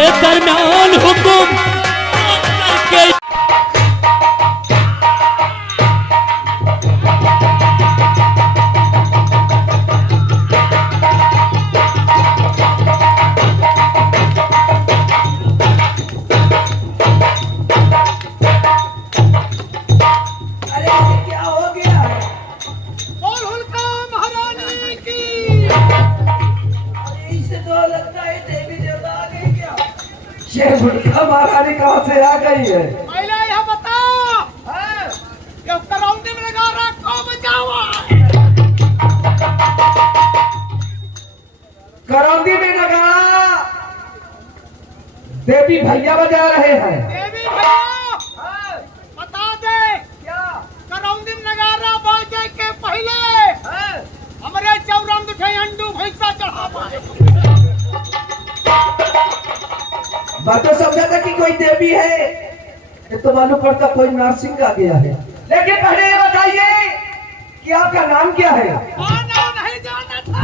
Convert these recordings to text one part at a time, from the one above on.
दरमियान हुकुम करके महारानी कहाँ से आ गई है? पहले यह बताओ कि करौंदी में नगारा कौन बजावा? करौंदी में नगारा देवी भैया बजा रहे हैं। देवी भैया बता दे क्या करौंदी में नगारा बजे के पहले हमारे चौरंग थे अंडू भैंसा चढ़ावा। बात तो समझा था कि कोई देवी है, ये तो मालूम पड़ता कोई नरसिंह आ गया है। लेकिन पहले ये बताइए कि आपका नाम क्या है? नाम नहीं जाना था।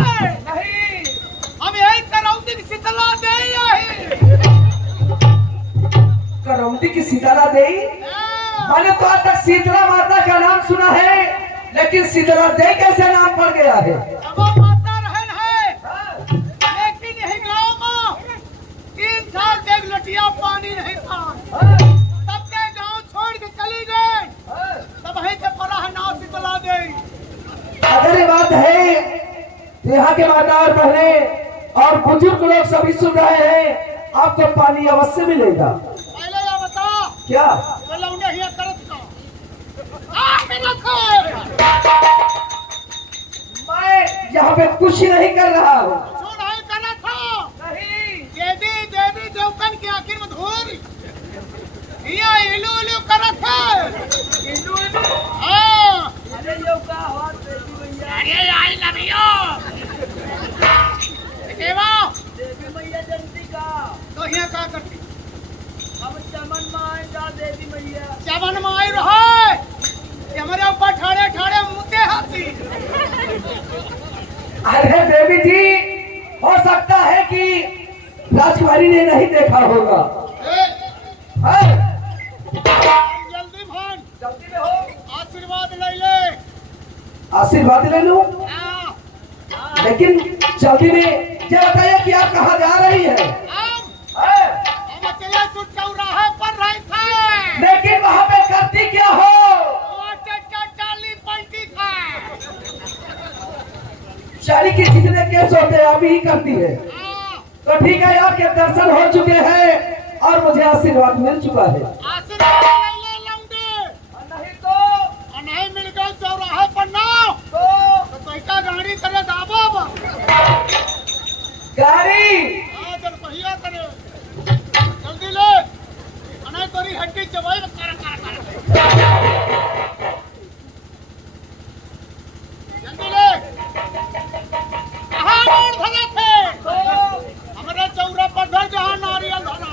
नहीं, हम यही करौंदी की शीतला देई आई। करौंदी की शीतला देई? मैंने तो आज तक शीतला माता का नाम सुना है, लेकिन शीतला देई कैसे नाम पड़ गया है? माता रहन है, लेकिन यही गाँव में 3 साल से लटिया पानी नहीं था। तब के गांव छोड़ के चली गई, तब वहीं से पड़ा है नाव शीतला देई। अगर ये बात है तो यहाँ के माता और बहने और बुजुर्ग लोग सभी सुन रहे हैं, आपको पानी अवश्य मिलेगा। पहले ये बता क्या लौंडे हिया करत का मैं यहाँ पे कुछ ही नहीं कर रहा हूँ। नहीं करना था। नहीं, देवी देवी देवकन के आखिर में धूल हिया इलू इलू करत है। इलू इलू? हाँ। अरे यो का हुआ देवी भैया? अरे आई लव यू। देवा देवी भैया जल्दी का तो हिया का करती? हम चमन में आए जा देवी भैया। चमन में आई रहो, हमारे ऊपर ठाड़े ठाड़े मुते हाथी। अरे देवी जी, हो सकता है कि राजकुमारी ने नहीं देखा होगा। जल्दी भान, जल्दी ले हो, आशीर्वाद ले ले। आशीर्वाद ले लूं? लेकिन जल्दी में ये बताइए कि आप कहाँ जा रही है? हम अकेले सुट चौराहे पर रहे थे। लेकिन वहाँ पे करती क्या हो? शादी के जितने केस होते हैं अभी ही करती है। तो ठीक है, आपके दर्शन हो चुके हैं और मुझे आशीर्वाद मिल चुका है। आशीर्वाद ले लौंडे, नहीं तो नहीं मिल गए चौराहे पर ना तो पैसा गाड़ी करे दाबो गाड़ी जब पहिया करे जल्दी ले, नहीं तोरी हड्डी चबाई कर जल्दी ले। कहाँ मोड़ धरे थे? हमारे चौरा पर धर जहाँ नारियल धरा।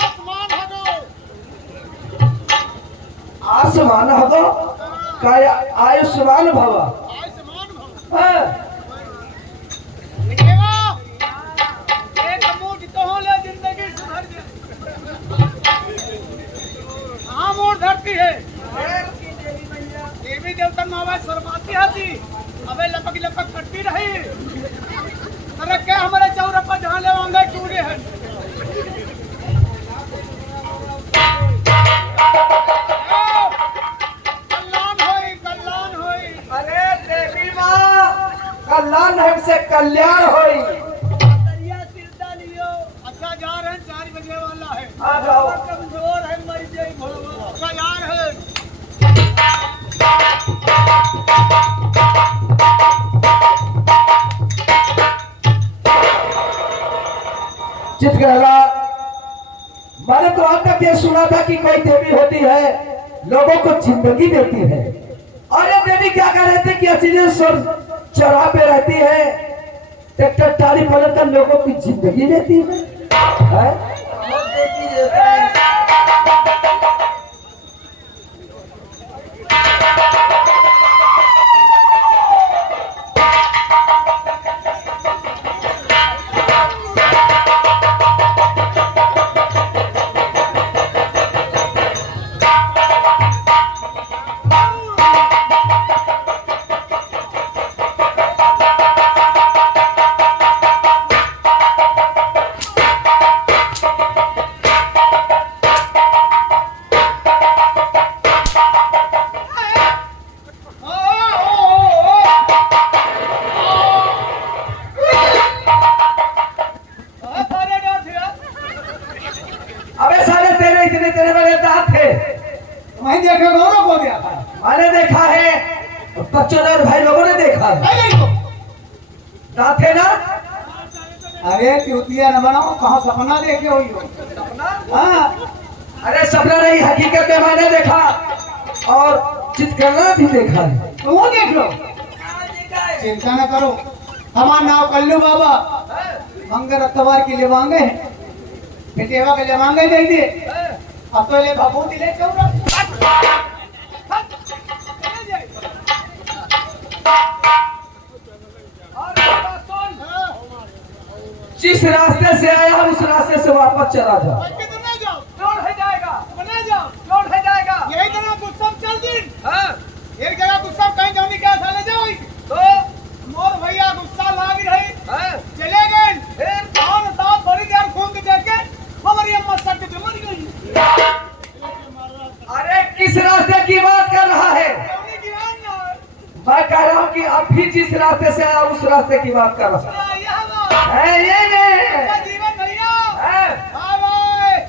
आसमान हगो, आसमान हगो काय आयुष्मान भव। आसमान भव। हाँ। एक मूठ तो हो ले, जिंदगी सुधर गई। कहाँ मोड़ धरती है? देवी देवता मावा शर्माती हाथी, अबे लपक लपक करती रही। अरे क्या हमारे चौरा पर जहाँ ले वांगे टूटे हैं। कल्याण होई, कल्याण होई। अरे देवी माँ, कल्याण हमसे कल्याण होई। अच्छा जा रहे हैं, 4 बजे वाला है। आ जाओ। कमजोर है, मर जाए भगवान। अच्छा जा रहे हैं। चित्रकला, मैंने तो आज तक ये सुना था कि कोई देवी होती है लोगों को जिंदगी देती है, और ये देवी क्या कह रहे थे कि अचिरेश्वर चौराहा पे रहती है, ट्रैक्टर टाली पलट कर लोगों की जिंदगी देती है? बच्चों ने और भाई लोगों ने देखा है। नहीं तो ना थे ना? अरे चूतिया न बनाओ, कहाँ सपना देखे हुई हो। हाँ अरे सपना नहीं, हकीकत में मैंने देखा और चित्रकला भी देखा है। तो वो देख लो, चिंता न करो। हमारा नाम कल्लू बाबा, मंगर अतवार के लिए मांगे बेटेवा के लिए मांगे दे दे। अब तो ले बाबू दिले क्यों ना? जिस रास्ते से आया उस रास्ते से वापस चला जा। कितना जाओ? लोड है जाएगा। बना जाओ, लोड है जाएगा। यही तरह गुस्सा चल दिन। हाँ। एक जगह गुस्सा कहीं जाने क्या साले जाओ तो मोर भैया गुस्सा लाग रही। हाँ। चले गए फिर और साथ बड़ी देर घूम के देख के हमारी अम्मा सट के मर गई। अरे किस रास्ते की बात कर रहा है? मैं कह रहा हूँ कि अभी जिस रास्ते से आया उस रास्ते की बात कर रहा है। ये जीवन भैया है। Bye bye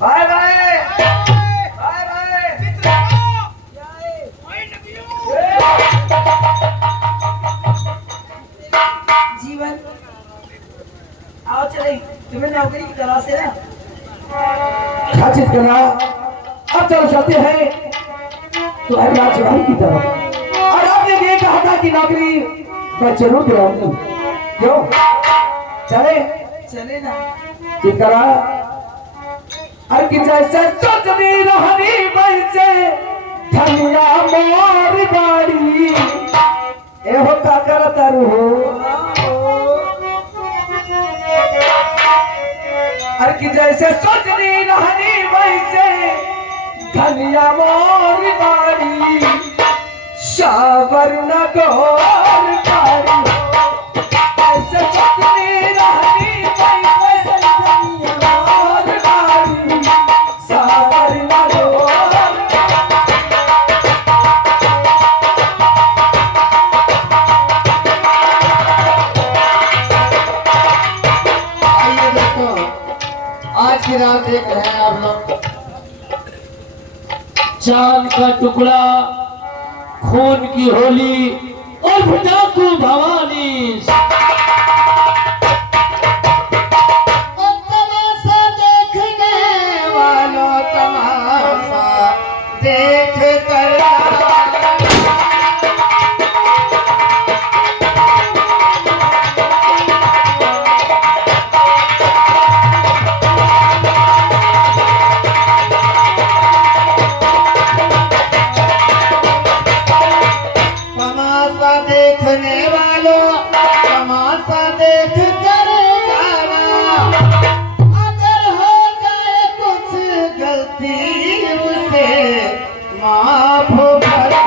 bye bye bye bye. Jeevan आओ चले, तुम्हें नौकरी की तलाश है ना? खाचित करना। अब चलो चलते हैं तो राजवाड़ी की तरफ। और आपने ये कहा था कि नौकरी मैं जरूर दिलाऊंगी, क्यों? चले चले ना। चिकरा और कि जैसे चटनी रहनी बैसे धनिया मोर बाड़ी ए होता करता रहो। और कि जैसे चटनी रहनी बैसे धनिया मोर बाड़ी सावर न गोर बाड़ी ऐसे चटनी रहनी बैसे धनिया मोर बाड़ी सावर न गोर। आइए दोस्तों, आज की रात देख रहे हैं आप लोग। चांद का टुकड़ा, खून की होली और डाकू भवानी। तमाशा देखने वालों, तमाशा देख कर तमाशा देखने वालों, तमाशा देख कर जाना। अगर हो जाए कुछ गलती उसे माफ करना।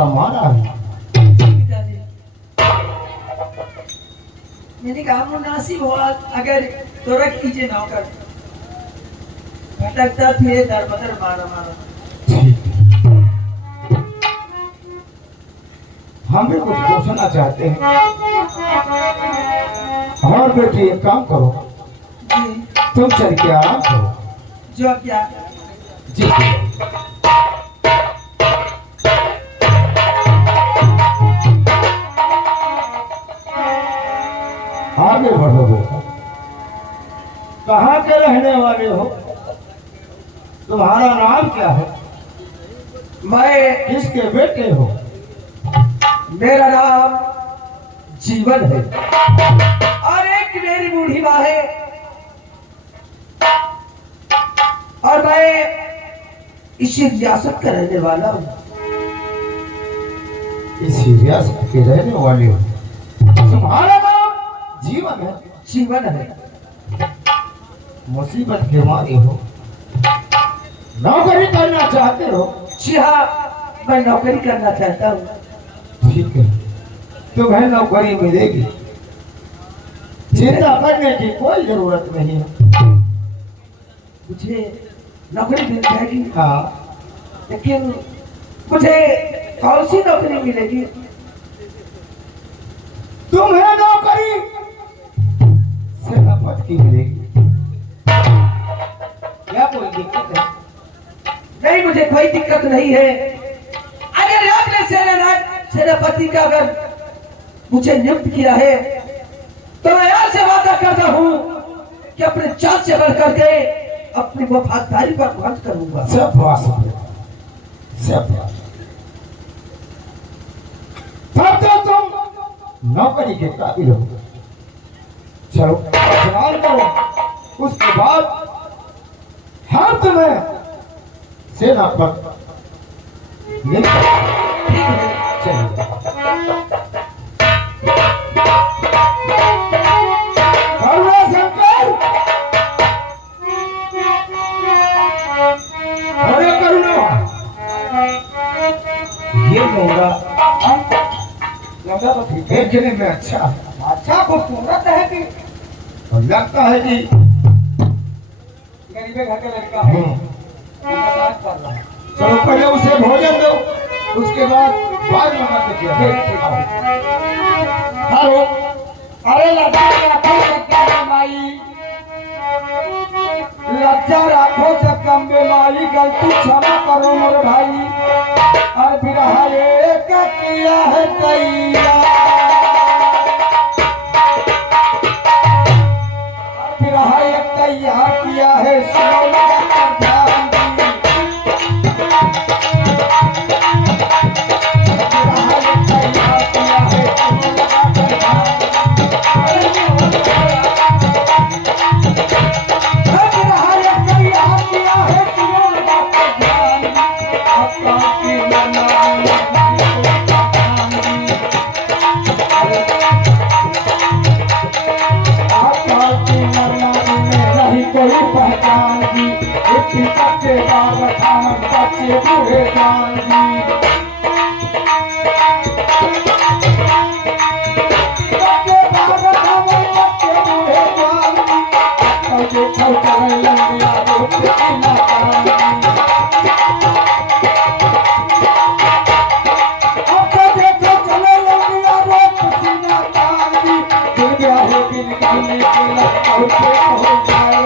कमाना है। पिताजी मैंने कहा मुनासिब हुआ अगर तोरा कीजिए नौकर भटकता फिरे दर बदर मारा मारा। ठीक है। हम भी कुछ पूछना चाहते हैं। और बेटी एक काम करो, जी तुम चल के आराम करो। जो क्या जी आगे बढ़ो बेटा। कहाँ के रहने वाले हो? तुम्हारा नाम क्या है? मैं, किसके बेटे हो? मेरा नाम जीवन है और एक मेरी बूढ़ी माँ है और मैं इसी रियासत का रहने वाला हूँ। इस रियासत के रहने वाले हो। तुम्हारा नाम जीवन है। जीवन है। मुसीबत के मारे हो, नौकरी करना चाहते हो? जी हाँ, मैं नौकरी करना चाहता हूँ। ठीक है, तुम्हें नौकरी मिलेगी, चिंता करने की कोई जरूरत नहीं है। मुझे नौकरी मिल जाएगी, हाँ, लेकिन मुझे कौन सी नौकरी मिलेगी? तुम्हें नौकरी सेनापति की मिलेगी। क्या कोई दिक्कत है? नहीं, मुझे कोई दिक्कत नहीं है। अगर आपने सेनापति का अगर मुझे नियुक्त किया है तो मैं यहाँ से वादा करता हूँ कि अपने जान से बढ़ करके अपनी वफादारी पर भंग करूंगा। सब बात सब बात। तब तो तुम नौकरी के काबिल हो। चलो स्नान करो, उसके बाद हम तुम्हें सेना पर चलिए। शंकर, अरे करुणा, ये लौंगा तो ठीक है, देखने में अच्छा खूबसूरत है कि और लगता है कि गरीबे घर का लड़का है। मजाक कर रहा है। चलो पहले उसे भोजन दो, उसके बाद बात मंगा के किया। हेलो, अरे लज्जा राखो जगदम्बे माई, लज्जा राखो जगदम्बे माई, गलती क्षमा करो मोरे भाई। और बिरहा एक किया है कैया, और बिरहा एक कैया किया है, सुनो लगाकर ध्यान दी। बिरहा एक कैया किया है, सुनो लगाकर ध्यान दी। पहचान दी इतनी सबके बाबा खान बच्चे बूढ़े जान दी। सबके बाबा खान बच्चे बूढ़े जान दी। अब देखो चले लंबिया रूप की नाकाम दी। अब देखो चले लंबिया रूप की नाकाम दी। दिल ब्याहे बिन गाने के लगता हो जाए।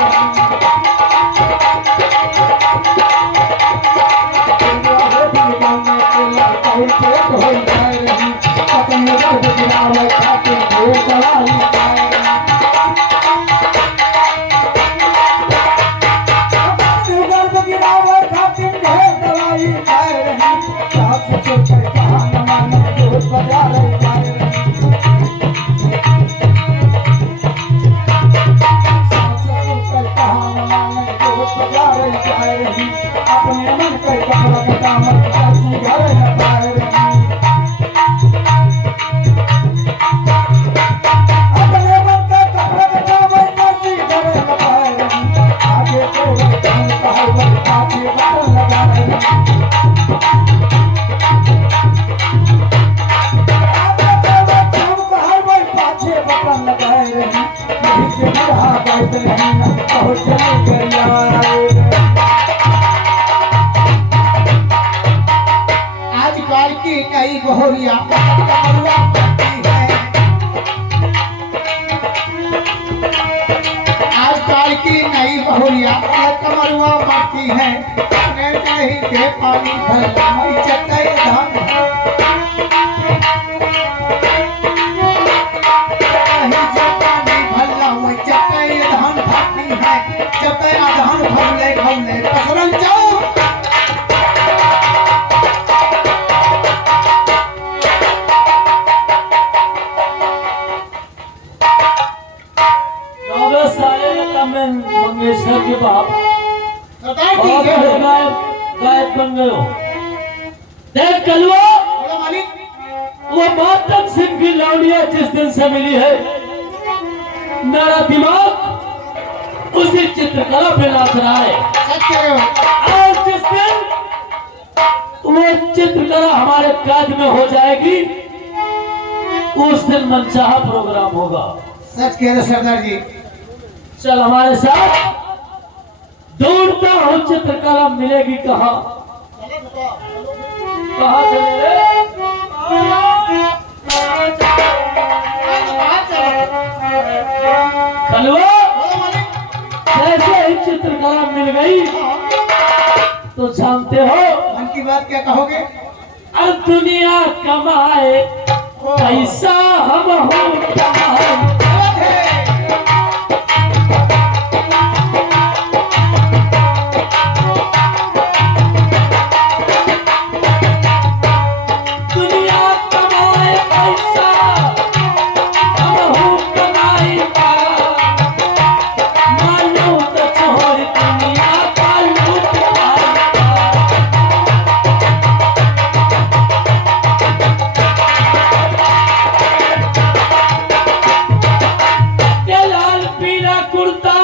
अपने मन पर कपड़ा का दामन चाची घर न पाए रही। अपने मन का कपड़ा का दामन चाची घर न पाए रही। आगे कोई कहूँ कहा आगे बटन लगा रही। जात नहीं बहुत करिया आजकल की नई बहुरिया कमरुआ करती है। आजकल की नई बहुरिया कमरुआ बढ़ती है। नहीं के पानी भर चटे धान नहीं से पानी भरला वही चटे धान भाती है। चटे धान भरले खौले पसरन जाओ मंगेशकर के बाप सरदार और जी ये गायब बन गए हो। देख कलवा, बोलो मालिक। वो मातम सिंह की लौड़िया जिस दिन से मिली है, मेरा दिमाग उसी चित्रकला पे नाच रहा है। सच कह रहे हो। और जिस दिन वो चित्रकला हमारे काज में हो जाएगी, उस दिन मनचाहा प्रोग्राम होगा। सच कह रहे सरदार जी। चल हमारे साथ, ढूंढता हूँ चित्रकला मिलेगी कहाँ। कहाँ चले रे? कलवा, बोलो मालिक। जैसे ही चित्रकला मिल गई तो जानते हो, मन की बात क्या कहोगे? अब दुनिया कमाए पैसा हम हो कमाए। गलत है। दुनिया कमाए पैसा हम हो कमाए का, मानो तो छोड़ दुनिया का लूट पाएगा। के लाल पीला कुर्ता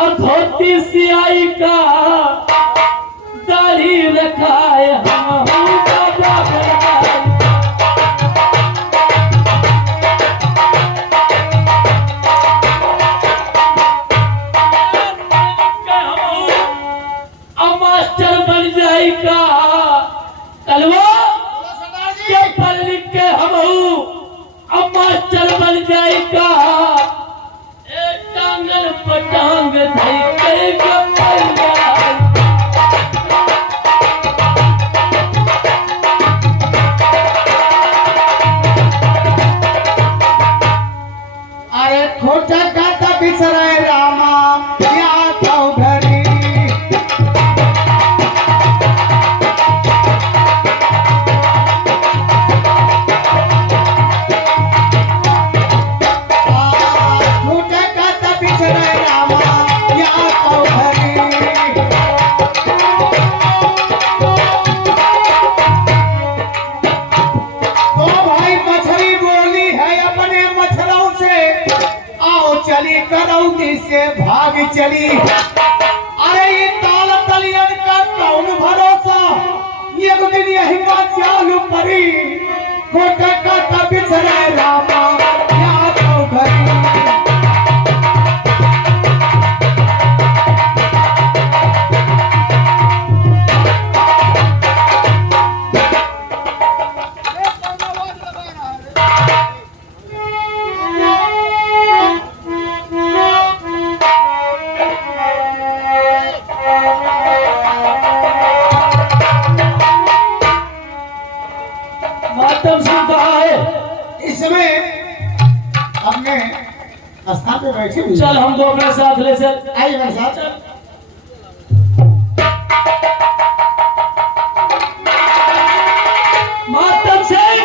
और धोती सियाई का, दाढ़ी रखाए हम हूँ बाबा बनाए। अब मास्टर बन जाएगा कलवा, बोलो सरदार जी। के पढ़ लिख के हम हूँ अब मास्टर बन जाएगा। एक टांगन पटांग धई के गप्पल जाए। अरे खोटा गाता बिसराय रामा क्या तो घरी। खोटा गाता बिसराय रामा क्या तो घरी। तो भाई मछली बोली है अपने मछलों से, आओ चली करौती से भाग चली। अरे ये ताल तलियन का कौन भरोसा, एक दिन यही बात चालू पड़ी। खोटा का बिछड़े रामा या तो घरी। मातम सिंह कहाँ है? इस समय अपने स्थान पे बैठे हुए चल हम दो अपने साथ ले चल। आइए मेरे साथ। मातम सिंह,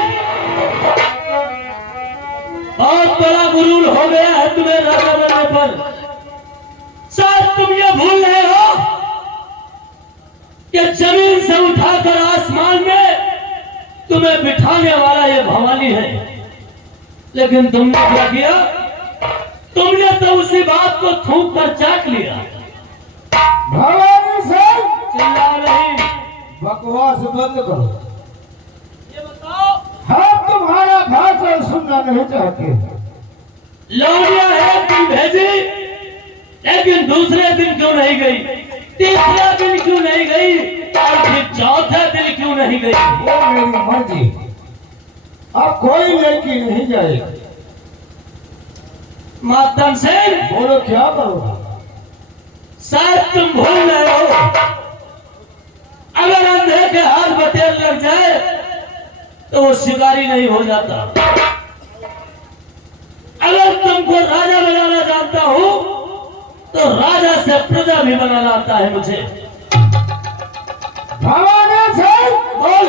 बहुत बड़ा गुरूर हो गया है तुम्हें राजा बनने पर। शायद तुम ये भूल रहे हो कि जमीन से उठाकर आसमान में तुम्हें बिठाने वाला ये भवानी है। लेकिन तुमने क्या किया? तुमने तो उसी बात को थूक कर चाट लिया। भवानी सर, चिल्ला नहीं। बकवास बंद करो। ये बताओ, हम तुम्हारा भाषण सुनना नहीं चाहते। लौड़िया है तुम भेजी लेकिन दूसरे दिन क्यों नहीं गई, तीसरे दिन क्यों नहीं गई, और फिर चौथे दिन क्यों नहीं गई? ये मेरी मर्जी, अब कोई लड़की नहीं जाएगी। मातम सेन, बोलो क्या करोगे? शायद तुम भूल रहे हो, अगर अंधे के हाथ बटेर लग जाए तो वो शिकारी नहीं हो जाता। अगर तुमको राजा बनाना जानता हूं तो राजा से प्रजा भी बनाना आता है मुझे। भवानी सिंह, बोल।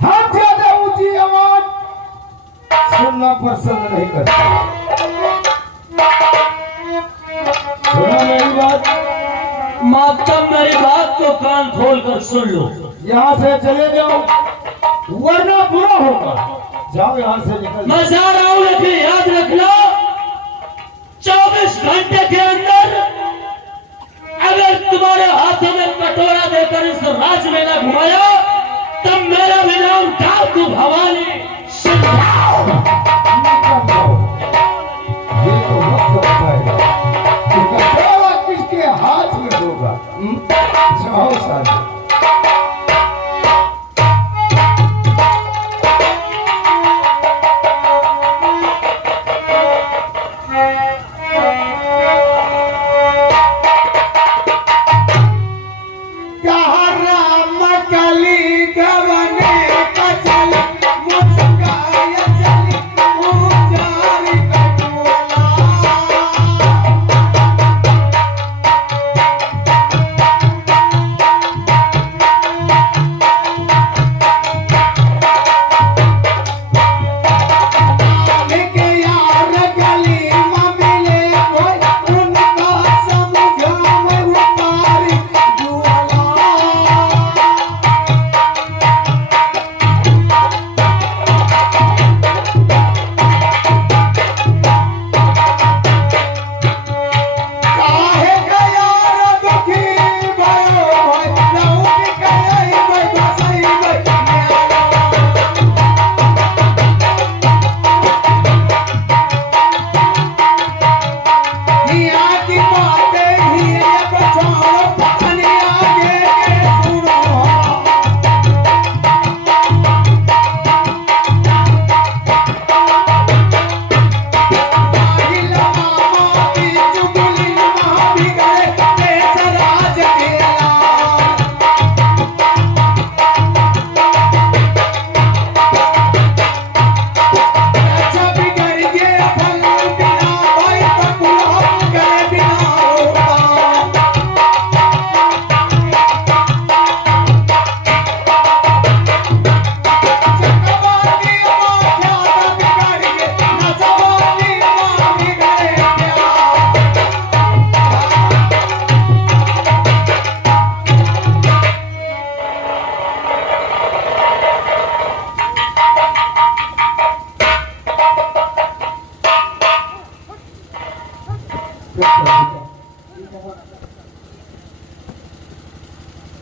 हम ज्यादा ऊंची आवाज सुनना पसंद नहीं करते। सुना मेरी बात? मातम, मेरी बात को कान खोल कर सुन लो। यहाँ से चले जाओ वरना बुरा होगा। जाओ यहाँ से निकल। मैं जा रहा हूं, लेकिन याद रखना 24 घंटे के अंदर अगर तुम्हारे हाथों में कटोरा देकर इस राज में न घुमाया तब मेरा भी नाम डाकू भवानी सिंह। निकल जाओ। ये तो वक्त बताएगा कि कटोरा किसके हाथ में होगा। जाओ साले।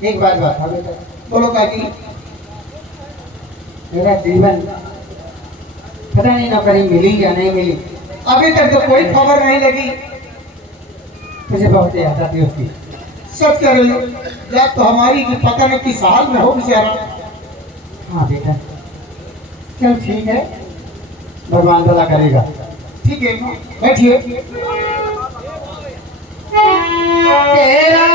एक बात बोलो काकी। मेरा जीवन पता नहीं नौकरी मिली या नहीं मिली, अभी तक तो कोई खबर नहीं लगी। मुझे बहुत याद आती उसकी। सच कह रहे हो, जब तो हमारी भी पता नहीं किस हाल में हो बेचारा। हाँ बेटा, चल ठीक है, भगवान भला करेगा। ठीक है, बैठिए। तेरा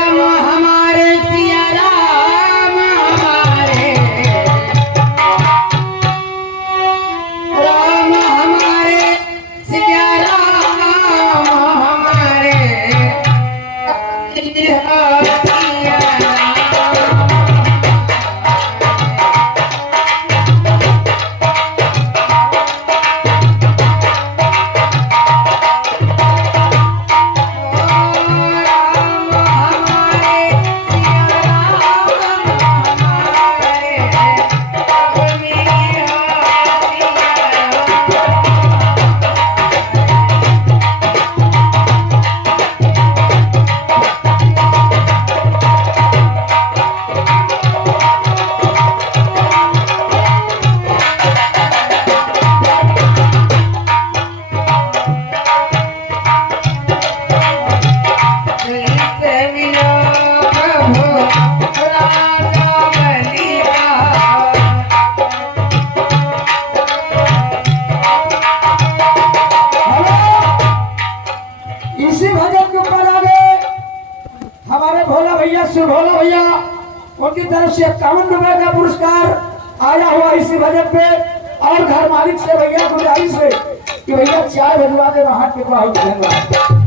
हमारे सिया राम हमारे, राम हमारे सिया राम हमारे, आया हुआ इसी वजह पे, और घर मालिक से भैया गुजारिश है कि भैया चाय भिजवा दे, वहां के बहुत धन्यवाद।